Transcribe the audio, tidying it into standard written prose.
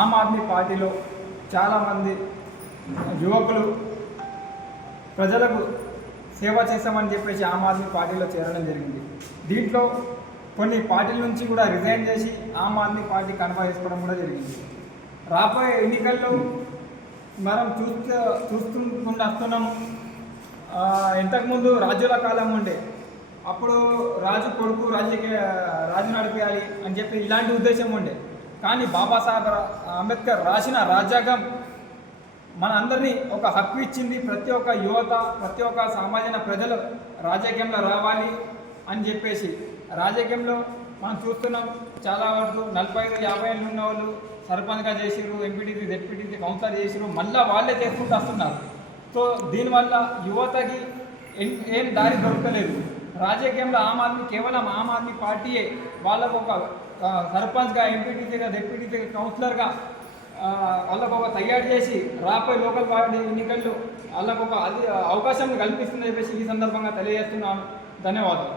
ఆమ్ ఆద్మీ పార్టీలో చాలామంది యువకులు ప్రజలకు సేవ చేస్తామని చెప్పేసి ఆమ్ ఆద్మీ పార్టీలో చేరడం జరిగింది. దీంట్లో కొన్ని పార్టీల నుంచి కూడా రిజైన్ చేసి ఆమ్ ఆద్మీ పార్టీ కన్ఫర్మ్ చేసుకోవడం కూడా జరిగింది. రాబోయే ఎన్నికల్లో మనం చూసుకుంటూ వస్తున్నాం. ఇంతకుముందు రాజుల కాలం ఉండే, అప్పుడు రాజు కొడుకు రాజు నడిపేయాలి అని చెప్పి ఇలాంటి ఉద్దేశం ఉండే. కానీ బాబాసాహెబ్ అంబేద్కర్ రాసిన రాజ్యాంగం మన అందరినీ ఒక హక్కు ఇచ్చింది. ప్రతి ఒక్క యువత, ప్రతి ఒక్క సామాజిక ప్రజలు రాజకీయంలో రావాలి అని చెప్పేసి రాజకీయంలో మనం చూస్తున్నాం. చాలా వరకు 45-50 ఏళ్ళు ఉన్న వాళ్ళు సర్పంచ్గా చేసిరు, ఎంపీటీసీ, జెడ్పీటీసీ, కౌన్సిలర్ చేసిరు, మళ్ళీ వాళ్ళే చేసుకుంటూ వస్తున్నారు. సో దీనివల్ల యువతకి ఏం దారి దొరకలేదు. రాజకీయంలో కేవలం ఆమ్ ఆద్మీ పార్టీయే వాళ్ళకు ఒక సర్పంచ్గా, ఎంపీటీసీగా, జెడ్పీటీసీగా, కౌన్సిలర్గా వాళ్ళకు ఒక తయారు చేసి రాబోయే లోకల్ పార్టీ ఎన్నికల్లో వాళ్ళకు ఒక అవకాశం కల్పిస్తుందని చెప్పేసి ఈ సందర్భంగా తెలియజేస్తున్నాను. ధన్యవాదాలు.